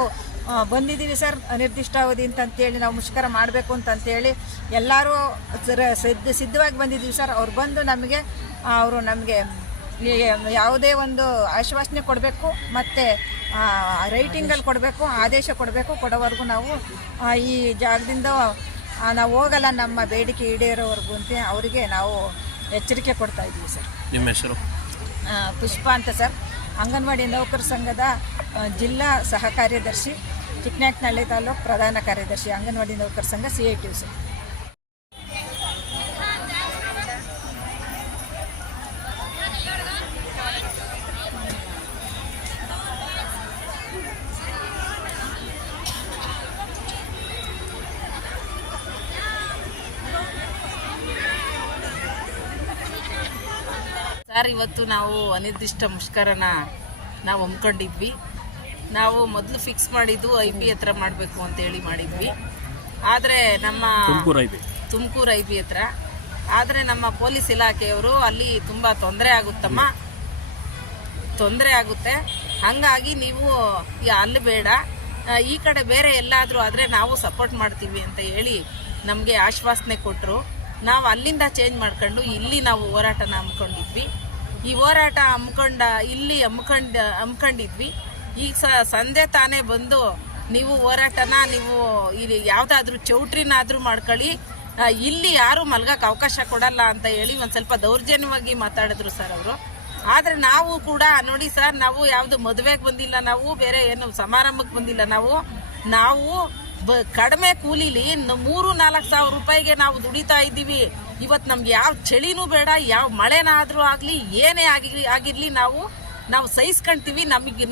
ಬಂದಿದ್ದೀವಿ ಸರ್ ಅನಿರ್ದಿಷ್ಟಾವಧಿ ಅಂತಂತೇಳಿ ನಾವು ಮುಷ್ಕರ ಮಾಡಬೇಕು ಅಂತಂತೇಳಿ ಎಲ್ಲರೂ ಸಿದ್ಧವಾಗಿ ಬಂದಿದ್ದೀವಿ ಸರ್. ಅವ್ರು ಬಂದು ಅವರು ನಮಗೆ ಯಾವುದೇ ಒಂದು ಆಶ್ವಾಸನೆ ಕೊಡಬೇಕು, ಮತ್ತು ರೈಟಿಂಗಲ್ಲಿ ಕೊಡಬೇಕು, ಆದೇಶ ಕೊಡೋವರೆಗೂ ನಾವು ಈ ಜಾಗದಿಂದ ನಾವು ಹೋಗಲ್ಲ, ನಮ್ಮ ಬೇಡಿಕೆ ಈಡೇರೋವರೆಗೂ ಅಂತ ಅವರಿಗೆ ನಾವು ಎಚ್ಚರಿಕೆ ಕೊಡ್ತಾ ಇದ್ದೀವಿ ಸರ್. ನಿಮ್ಮ ಹೆಸರು? ಪುಷ್ಪ ಅಂತ ಸರ್, ಅಂಗನವಾಡಿ ನೌಕರ ಸಂಘದ ಜಿಲ್ಲಾ ಸಹ ಕಾರ್ಯದರ್ಶಿ, ಚಿಕ್ಕನಾಯಕನಹಳ್ಳಿ ತಾಲೂಕು ಪ್ರಧಾನ ಕಾರ್ಯದರ್ಶಿ, ಅಂಗನವಾಡಿ ನೌಕರ ಸಂಘ CITU ಸರ್. ಸರ್, ಇವತ್ತು ನಾವು ಅನಿರ್ದಿಷ್ಟ ಮುಷ್ಕರನ ನಾವು ಹಮ್ಮಿಕೊಂಡಿದ್ವಿ. ನಾವು ಮೊದಲು ಫಿಕ್ಸ್ ಮಾಡಿದ್ದು IP ಹತ್ರ ಮಾಡಬೇಕು ಅಂತೇಳಿ ಮಾಡಿದ್ವಿ. ಆದರೆ ನಮ್ಮ ತುಮಕೂರು IP ಹತ್ರ, ಆದರೆ ನಮ್ಮ ಪೊಲೀಸ್ ಇಲಾಖೆಯವರು ಅಲ್ಲಿ ತುಂಬ ತೊಂದರೆ ಆಗುತ್ತೆ, ಹಾಗಾಗಿ ನೀವು ಅಲ್ಲಿ ಬೇಡ, ಈ ಕಡೆ ಬೇರೆ ಎಲ್ಲಾದರೂ ಆದರೆ ನಾವು ಸಪೋರ್ಟ್ ಮಾಡ್ತೀವಿ ಅಂತ ಹೇಳಿ ನಮಗೆ ಆಶ್ವಾಸನೆ ಕೊಟ್ಟರು. ನಾವು ಅಲ್ಲಿಂದ ಚೇಂಜ್ ಮಾಡ್ಕೊಂಡು ಇಲ್ಲಿ ನಾವು ಹೋರಾಟನ ಹಮ್ಮಿಕೊಂಡಿದ್ವಿ. ಈ ಹೋರಾಟ ಹಮ್ಮಿಕೊಂಡಿದ್ವಿ. ಈಗ ಸಂಜೆ ತಾನೇ ಬಂದು ನೀವು ಹೋರಾಟನ ನೀವು ಇಲ್ಲಿ ಯಾವುದಾದ್ರೂ ಚೌಟ್ರಿನಾದರೂ ಮಾಡ್ಕೊಳ್ಳಿ, ಇಲ್ಲಿ ಯಾರೂ ಮಲ್ಗಕ್ಕೆ ಅವಕಾಶ ಕೊಡಲ್ಲ ಅಂತ ಹೇಳಿ ಒಂದು ಸ್ವಲ್ಪ ದೌರ್ಜನ್ಯವಾಗಿ ಮಾತಾಡಿದ್ರು ಸರ್ ಅವರು. ಆದರೆ ನಾವು ಕೂಡ ನೋಡಿ ಸರ್, ನಾವು ಯಾವುದು ಮದುವೆಗೆ ಬಂದಿಲ್ಲ, ನಾವು ಬೇರೆ ಏನು ಸಮಾರಂಭಕ್ಕೆ ಬಂದಿಲ್ಲ, ನಾವು ಕಡಿಮೆ ಕೂಲಿಲಿ 3-4 ಸಾವಿರ ರೂಪಾಯಿಗೆ ನಾವು ದುಡಿತಾ ಇದ್ದೀವಿ. ಇವತ್ತು ನಮ್ಗೆ ಯಾವ ಚಳಿನೂ ಬೇಡ, ಯಾವ ಮಳೆನಾದರೂ ಆಗಲಿ, ಏನೇ ಆಗಿರಲಿ ನಾವು ಸಹಿಸ್ಕೊಂತೀವಿ. ನಮಗೆ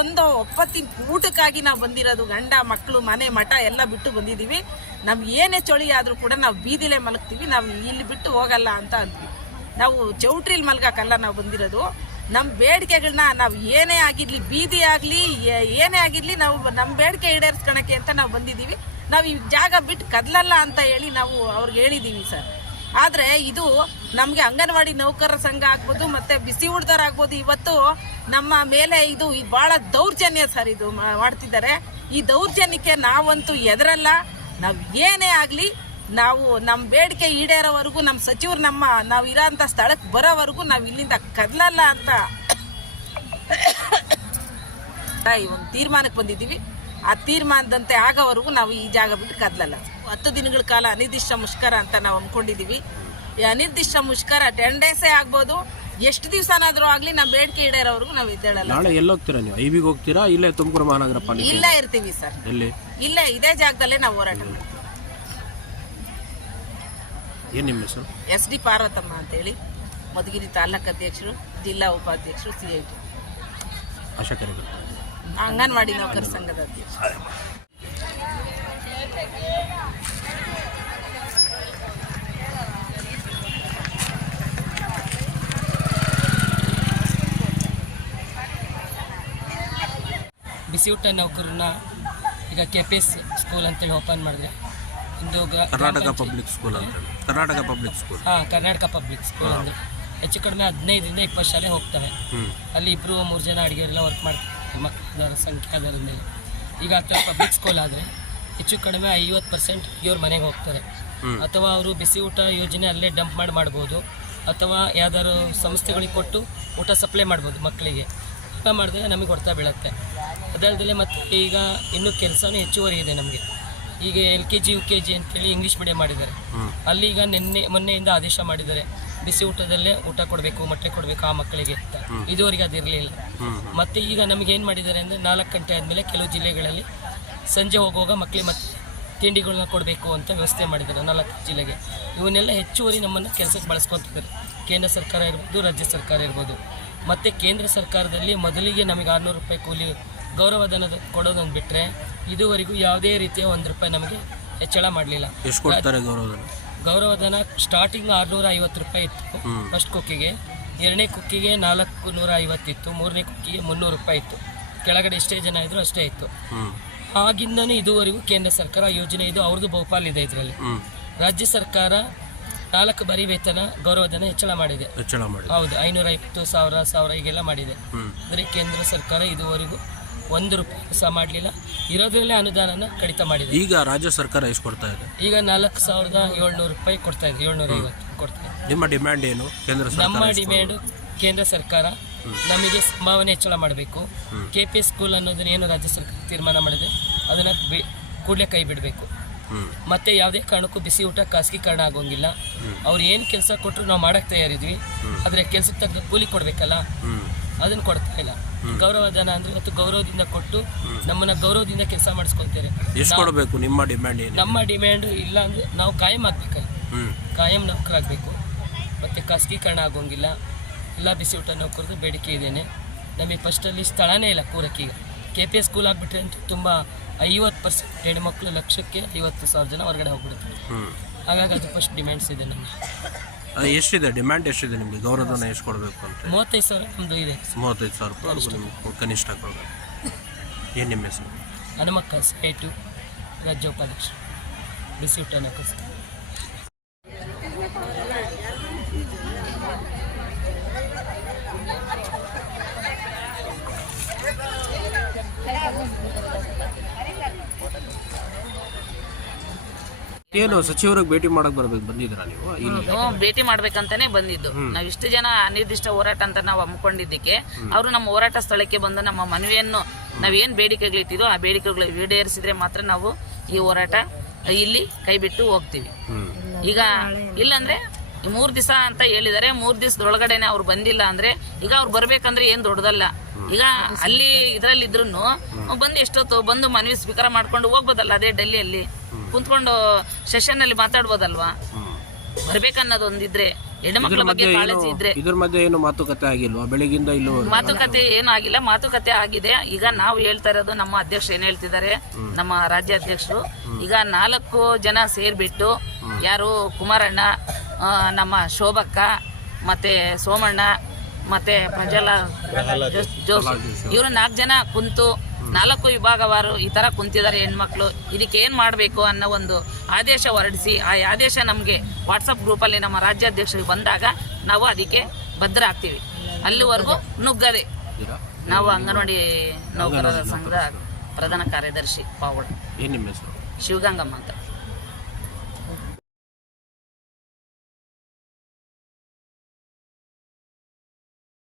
ಒಂದು ಒಪ್ಪತ್ತಿನ ಊಟಕ್ಕಾಗಿ ನಾವು ಬಂದಿರೋದು, ಗಂಡ ಮಕ್ಕಳು ಮನೆ ಮಠ ಎಲ್ಲ ಬಿಟ್ಟು ಬಂದಿದ್ದೀವಿ. ನಮ್ಗೆ ಏನೇ ಚಳಿ ಆದರೂ ಕೂಡ ನಾವು ಬೀದಿಲೇ ಮಲಗ್ತೀವಿ, ನಾವು ಇಲ್ಲಿ ಬಿಟ್ಟು ಹೋಗಲ್ಲ ಅಂತ ಅಂದ್ವಿ. ನಾವು ಚೌಟ್ರಿಲಿ ಮಲ್ಗಕ್ಕಲ್ಲ ನಾವು ಬಂದಿರೋದು, ನಮ್ಮ ಬೇಡಿಕೆಗಳನ್ನ ನಾವು ಏನೇ ಆಗಿರ್ಲಿ, ಬೀದಿ ಆಗಲಿ ಏನೇ ಆಗಿರ್ಲಿ, ನಾವು ನಮ್ಮ ಬೇಡಿಕೆ ಈಡೇರಿಸ್ಕೊಳಕ್ಕೆ ಅಂತ ನಾವು ಬಂದಿದ್ದೀವಿ. ನಾವು ಈ ಜಾಗ ಬಿಟ್ಟು ಕದಲಲ್ಲ ಅಂತ ಹೇಳಿ ನಾವು ಅವ್ರಿಗೆ ಹೇಳಿದ್ದೀವಿ ಸರ್. ಆದರೆ ಇದು ನಮಗೆ ಅಂಗನವಾಡಿ ನೌಕರರ ಸಂಘ ಆಗ್ಬೋದು, ಮತ್ತೆ ಬಿಸಿ ಊಟದವರಾಗ್ಬೋದು, ಇವತ್ತು ನಮ್ಮ ಮೇಲೆ ಇದು ಭಾಳ ದೌರ್ಜನ್ಯ ಸರ್ ಇದು ಮಾಡ್ತಿದ್ದಾರೆ. ಈ ದೌರ್ಜನ್ಯಕ್ಕೆ ನಾವಂತೂ ಎದರಲ್ಲ. ನಾವು ಏನೇ ಆಗಲಿ, ನಾವು ನಮ್ಮ ಬೇಡಿಕೆ ಈಡೇರೋವರೆಗೂ, ನಮ್ಮ ಸಚಿವರು ನಾವು ಇರೋಂಥ ಸ್ಥಳಕ್ಕೆ ಬರೋವರೆಗೂ ನಾವು ಇಲ್ಲಿಂದ ಕದಲಲ್ಲ ಅಂತ ಈ ಒಂದು ತೀರ್ಮಾನಕ್ಕೆ ಬಂದಿದ್ದೀವಿ. ಆ ತೀರ್ಮಾನದಂತೆ ಆಗೋವರೆಗೂ ನಾವು ಈ ಜಾಗ ಬಿಟ್ಟು ಕದಲಲ್ಲ. 10 ದಿನಗಳ ಕಾಲ ಅನಿರ್ದಿಷ್ಟ ಮುಷ್ಕರ ಅಂತ ನಾವು ಹಮ್ಮಿಕೊಂಡಿದ್ದೀವಿ. ಈ ಅನಿರ್ದಿಷ್ಟ ಮುಷ್ಕರ 10 ಡೇಸೇ ಆಗ್ಬೋದು, ಎಷ್ಟು ದಿವಸನಾದ್ರೂ ಆಗಲಿ, ನಮ್ಮ ಬೇಡಿಕೆ ಈಡೇರೋವರೆಗೂ ನಾವು ಇದ್ದೇಳಲ್ಲ. ನಾಳೆ ಎಲ್ಲಿ ಹೋಗ್ತೀರಾ ನೀವು? ಐಬಿಗೆ ಹೋಗ್ತೀರಾ? ಇಲ್ಲೇ ತುಮಕೂರು ಮಹಾನಗರ ಪಾಲಿಕೆ ಇಲ್ಲೇ ಇರ್ತೀವಿ ಸರ್. ಇಲ್ಲೇ ಇದೇ ಜಾಗದಲ್ಲೇ ನಾವು ಹೋರಾಟ ಮಾಡ್ತೀವಿ. ಏನು ನಿಮ್ಮ ಹೆಸರು? SD ಪಾರ್ವತಮ್ಮ ಅಂತೇಳಿ, ಮಧುಗಿರಿ ತಾಲೂಕು ಅಧ್ಯಕ್ಷರು, ಜಿಲ್ಲಾ ಉಪಾಧ್ಯಕ್ಷರು, CIT ಆಶಾಕರಿಗಳು, ಅಂಗನವಾಡಿ ನೌಕರ ಸಂಘದ ಅಧ್ಯಕ್ಷ. ಬಿಸಿ ಊಟ ನೌಕರನ್ನ ಈಗ KPS ಸ್ಕೂಲ್ ಅಂತೇಳಿ ಓಪನ್ ಮಾಡಿದ್ರೆ, ಒಂದು ಕರ್ನಾಟಕ ಪಬ್ಲಿಕ್ ಸ್ಕೂಲ್ ಅಂತ. Karnataka public school, Karnataka public school ಅಂದ್ರೆ ಹೆಚ್ಚು ಕಡಿಮೆ 15ರಿಂದ 20 ಶಾಲೆ ಹೋಗ್ತವೆ. ಅಲ್ಲಿ 2-3 ಜನ ಅಡುಗೆಯವರೆಲ್ಲ ವರ್ಕ್ ಮಾಡ್ತಾರೆ, ಮಕ್ಕಳ ಸಂಖ್ಯೆ ಅದರ ಮೇಲೆ. ಈಗ ಆ ಥರ ಪಬ್ಲಿಕ್ ಸ್ಕೂಲ್ ಆದರೆ ಹೆಚ್ಚು ಕಡಿಮೆ 50% ಇವ್ರ ಮನೆಗೆ ಹೋಗ್ತಾರೆ. ಅಥವಾ ಅವರು ಬಿಸಿ ಊಟ ಯೋಜನೆ ಅಲ್ಲೇ ಡಂಪ್ ಮಾಡ್ಬೋದು, ಅಥವಾ ಯಾವ್ದಾದ್ರು ಸಂಸ್ಥೆಗಳಿಗೆ ಕೊಟ್ಟು ಊಟ ಸಪ್ಲೈ ಮಾಡ್ಬೋದು ಮಕ್ಕಳಿಗೆ. ಊಟ ಮಾಡಿದ್ರೆ ನಮಗೆ ಹೊಡ್ತಾ ಬೀಳುತ್ತೆ. ಅದಲ್ಲದೆ ಮತ್ತು ಈಗ ಇನ್ನೂ ಕೆಲಸನೂ ಹೆಚ್ಚುವರಿ ಇದೆ ನಮಗೆ. ಈಗ LKG UKG ಅಂತೇಳಿ ಇಂಗ್ಲೀಷ್ ಮೀಡಿಯಂ ಮಾಡಿದ್ದಾರೆ. ಅಲ್ಲಿ ಈಗ ಮೊನ್ನೆಯಿಂದ ಆದೇಶ ಮಾಡಿದ್ದಾರೆ, ಬಿಸಿ ಊಟದಲ್ಲೇ ಊಟ ಕೊಡಬೇಕು, ಮೊಟ್ಟೆ ಕೊಡಬೇಕು ಆ ಮಕ್ಕಳಿಗೆ ಅಂತ. ಇದುವರೆಗೆ ಅದಿರಲಿಲ್ಲ. ಮತ್ತು ಈಗ ನಮಗೇನು ಮಾಡಿದ್ದಾರೆ ಅಂದರೆ 4 ಗಂಟೆ ಆದಮೇಲೆ ಕೆಲವು ಜಿಲ್ಲೆಗಳಲ್ಲಿ ಸಂಜೆ ಹೋಗುವಾಗ ಮಕ್ಕಳಿಗೆ ಮತ್ತೆ ತಿಂಡಿಗಳನ್ನ ಕೊಡಬೇಕು ಅಂತ ವ್ಯವಸ್ಥೆ ಮಾಡಿದ್ದಾರೆ 4 ಜಿಲ್ಲೆಗೆ. ಇವನ್ನೆಲ್ಲ ಹೆಚ್ಚುವರಿ ನಮ್ಮನ್ನು ಕೆಲಸಕ್ಕೆ ಬಳಸ್ಕೊತಿದ್ದಾರೆ. ಕೇಂದ್ರ ಸರ್ಕಾರ ಇರ್ಬೋದು, ರಾಜ್ಯ ಸರ್ಕಾರ ಇರ್ಬೋದು. ಮತ್ತು ಕೇಂದ್ರ ಸರ್ಕಾರದಲ್ಲಿ ಮೊದಲಿಗೆ ನಮಗೆ 600 ರೂಪಾಯಿ ಕೂಲಿ ಗೌರವಧನ ಕೊಡೋದನ್ನು ಬಿಟ್ಟರೆ ಇದುವರೆಗೂ ಯಾವುದೇ ರೀತಿಯ ₹1 ನಮಗೆ ಹೆಚ್ಚಳ ಮಾಡಲಿಲ್ಲ. ಎಷ್ಟು ಕೊಡ್ತಾರೆ ಗೌರವಧನ? ಗೌರವಧನ ಸ್ಟಾರ್ಟಿಂಗ್ 650 ರೂಪಾಯಿ ಇತ್ತು ಫಸ್ಟ್ ಕುಕ್ಕಿಗೆ, 2ನೇ ಕುಕ್ಕಿಗೆ 450 ಇತ್ತು, 3ನೇ ಕುಕ್ಕಿಗೆ 300 ರೂಪಾಯಿ ಇತ್ತು. ಕೆಳಗಡೆ ಎಷ್ಟೇ ಜನ ಇದ್ರು ಅಷ್ಟೇ ಇತ್ತು. ಆಗಿಂದನೂ ಇದುವರೆಗೂ ಕೇಂದ್ರ ಸರ್ಕಾರ ಯೋಜನೆ ಇದು, ಅವ್ರದ್ದು ಬಹುಪಾಲು ಇದೆ ಇದರಲ್ಲಿ. ರಾಜ್ಯ ಸರ್ಕಾರ 4 ಬಾರಿ ವೇತನ ಗೌರವಧನ ಹೆಚ್ಚಳ ಮಾಡಿದೆ. ಹೌದು, 550, 1000 ಹೀಗೆಲ್ಲ ಮಾಡಿದೆ. ಅಂದರೆ ಕೇಂದ್ರ ಸರ್ಕಾರ ಇದುವರೆಗೂ ₹1 ಸಹ ಮಾಡಲಿಲ್ಲ. ಇರೋದ್ರಲ್ಲೇ ಅನುದಾನನ ಕಡಿತ ಮಾಡಿದೆ. ಈಗ ರಾಜ್ಯ ಸರ್ಕಾರ ಎಷ್ಟು ಕೊಡ್ತಾ ಇದೆ? ಈಗ 4700 ರೂಪಾಯಿ ಕೊಡ್ತಾ ಇದೆ, 750 ಕೊಡ್ತಾ ಇದೆ. ನಿಮ್ಮ ಡಿಮ್ಯಾಂಡ್ ಏನು? ನಮ್ಮ ಡಿಮ್ಯಾಂಡು ಕೇಂದ್ರ ಸರ್ಕಾರ ನಮಗೆ ಸಂಭಾವನೆ ಹೆಚ್ಚಳ ಮಾಡಬೇಕು. KPS ಸ್ಕೂಲ್ ಅನ್ನೋದನ್ನ ಏನು ರಾಜ್ಯ ಸರ್ಕಾರ ತೀರ್ಮಾನ ಮಾಡಿದೆ ಅದನ್ನು ಕೂಡಲೇ ಕೈ ಬಿಡಬೇಕು. ಮತ್ತೆ ಯಾವುದೇ ಕಾರಣಕ್ಕೂ ಬಿಸಿ ಊಟ ಖಾಸಗೀಕರಣ ಆಗೋಂಗಿಲ್ಲ. ಅವ್ರು ಏನು ಕೆಲಸ ಕೊಟ್ಟರು ನಾವು ಮಾಡಕ್ಕೆ ತಯಾರಿದ್ವಿ, ಆದರೆ ಕೆಲಸಕ್ಕೆ ತಕ್ಕ ಕೂಲಿ ಕೊಡಬೇಕಲ್ಲ, ಅದನ್ನು ಕೊಡ್ತಾ ಇಲ್ಲ. ಗೌರವಧನ ಅಂದರೆ ಇವತ್ತು ಗೌರವದಿಂದ ಕೊಟ್ಟು ನಮ್ಮನ್ನ ಗೌರವದಿಂದ ಕೆಲಸ ಮಾಡಿಸ್ಕೊಳ್ತಾರೆ. ಎಷ್ಟು ಕೊಡಬೇಕು? ನಿಮ್ಮ ಡಿಮ್ಯಾಂಡ್ ಏನು? ನಮ್ಮ ಡಿಮ್ಯಾಂಡ್ ಇಲ್ಲ ಅಂದರೆ ನಾವು ಕಾಯಂ ಆಗಬೇಕಲ್ಲ, ಕಾಯಂ ನೌಕರಾಗಬೇಕು. ಮತ್ತು ಖಾಸಗೀಕರಣ ಆಗೋಂಗಿಲ್ಲ. ಎಲ್ಲ ಬಿಸಿ ಊಟ ನೌಕರದ್ದು ಬೇಡಿಕೆ ಇದೇನೆ. ನಮಗೆ ಫಸ್ಟಲ್ಲಿ ಸ್ಥಳನೇ ಇಲ್ಲ ಕೂರಕ್ಕೆ. ಈಗ KPS ಸ್ಕೂಲ್ ಆಗಿಬಿಟ್ರೆ ಅಂತೂ ತುಂಬ 50% ಹೆಣ್ಮಕ್ಳು ಲಕ್ಷಕ್ಕೆ 50,000 ಜನ ಹೊರಗಡೆ ಹೋಗ್ಬಿಡ್ತಾರೆ. ಹಾಗಾಗಿ ಅದು ಫಸ್ಟ್ ಡಿಮ್ಯಾಂಡ್ಸ್ ಇದೆ ನಮಗೆ. ಎಷ್ಟಿದೆ ಡಿಮ್ಯಾಂಡ್? ಎಷ್ಟಿದೆ ನಿಮಗೆ? ಗೌರವಧನ ಎಷ್ಟು ಕೊಡಬೇಕು ಅಂತ? 35,000 ನಮ್ಮದು ಇದೆ. 35,000 ರೂಪಾಯಿ ಕನಿಷ್ಠ ಕೊಡಬೇಕು. ಏನು ನಿಮ್ಮ ಹೆಸರು? ಹನುಮಕ್ಕ, CIT ರಾಜ್ಯ ಉಪಾಧ್ಯಕ್ಷರು, ಬಿಸಿ ಊಟ ನೌಕರ. ಏನು ಸಚಿವರಿಗೆ ಭೇಟಿ ಮಾಡಕ್ ಬಂದಿದ್ದೀರಾ ನೀವು? ಭೇಟಿ ಮಾಡ್ಬೇಕಂತಾನೆ ಬಂದಿದ್ದು. ನಾವ್ ಇಷ್ಟು ಜನ ಅನಿರ್ದಿಷ್ಟ ಹೋರಾಟ ಅಂತ ನಾವು ಹಮ್ಮಿಕೊಂಡಿದ್ದಕ್ಕೆ ಅವರು ನಮ್ಮ ಹೋರಾಟ ಸ್ಥಳಕ್ಕೆ ಬಂದು ನಮ್ಮ ಮನವಿಯನ್ನು ನಾವೇನ್ ಬೇಡಿಕೆಗಳಿಟ್ಟಿದೋ ಆ ಬೇಡಿಕೆಗಳು ಈಡೇರಿಸಿದ್ರೆ ಮಾತ್ರ ನಾವು ಈ ಹೋರಾಟ ಇಲ್ಲಿ ಕೈ ಬಿಟ್ಟು ಹೋಗ್ತೀವಿ. ಈಗ ಇಲ್ಲಾಂದ್ರೆ 3 ದಿವಸ ಅಂತ ಹೇಳಿದಾರೆ, 3 ದಿವಸದೊಳಗಡೆನೆ ಅವ್ರು ಬಂದಿಲ್ಲ ಅಂದ್ರೆ ಈಗ ಅವ್ರು ಬರ್ಬೇಕಂದ್ರೆ ಏನ್ ದೊಡ್ಡದಲ್ಲ. ಈಗ ಅಲ್ಲಿ ಇದ್ರಲ್ಲಿ ಇದ್ರು ಬಂದು ಎಷ್ಟೊತ್ತು ಬಂದು ಮನವಿ ಸ್ವೀಕಾರ ಮಾಡ್ಕೊಂಡು ಹೋಗ್ಬೋದಲ್ಲ. ಅದೇ ಡೆಲ್ಲಿಯಲ್ಲಿ ಕುಂತ್ಕೊಂಡು ಸೆಷನ್ ಅಲ್ಲಿ ಮಾತಾಡ್ಬೋದಲ್ವಾ? ಬರ್ಬೇಕನ್ನೋದು ಒಂದಿದ್ರೆ, ಹೆಣ್ಮಕ್ಳ ಬಗ್ಗೆ ಕಾಳಜಿ ಇದ್ರೆ. ಇದ್ರ ಮಧ್ಯೆ ಏನು ಮಾತುಕತೆ ಆಗಿಲ್ವಾ? ಬೆಳಗಿಂದ ಇಲ್ಲೂ ಮಾತುಕತೆ ಏನು ಆಗಿಲ್ಲ. ಮಾತುಕತೆ ಆಗಿದೆ. ಈಗ ನಾವು ಹೇಳ್ತಾ ಇರೋದು, ನಮ್ಮ ಅಧ್ಯಕ್ಷರು ಏನ್ ಹೇಳ್ತಿದ್ದಾರೆ, ನಮ್ಮ ರಾಜ್ಯ ಅಧ್ಯಕ್ಷರು, ಈಗ 4 ಜನ ಸೇರ್ಬಿಟ್ಟು, ಯಾರು ಕುಮಾರಣ್ಣ, ನಮ್ಮ ಶೋಭಕ್ಕ, ಮತ್ತೆ ಸೋಮಣ್ಣ, ಮತ್ತೆ ಜೋಸ್ ಇವರು 4 ಜನ ಕುಂತು 4 ವಿಭಾಗವಾರು ಈ ಥರ ಕುಂತಿದ್ದಾರೆ ಹೆಣ್ಮಕ್ಳು. ಇದಕ್ಕೆ ಏನು ಮಾಡಬೇಕು ಅನ್ನೋ ಒಂದು ಆದೇಶ ಹೊರಡಿಸಿ, ಆ ಆದೇಶ ನಮಗೆ ವಾಟ್ಸಪ್ ಗ್ರೂಪಲ್ಲಿ ನಮ್ಮ ರಾಜ್ಯಾಧ್ಯಕ್ಷರಿಗೆ ಬಂದಾಗ ನಾವು ಅದಕ್ಕೆ ಬದ್ಧ ಆಗ್ತೀವಿ. ಅಲ್ಲಿವರೆಗೂ ನುಗ್ಗದೆ ನಾವು ಅಂಗನವಾಡಿ ನೌಕರರ ಸಂಘದ ಪ್ರಧಾನ ಕಾರ್ಯದರ್ಶಿ ಪಾವಳ ಏನು ನಿಮ್ಮ ಹೆಸರು? ಶಿವಗಂಗಮ್ಮ ಅಂತ.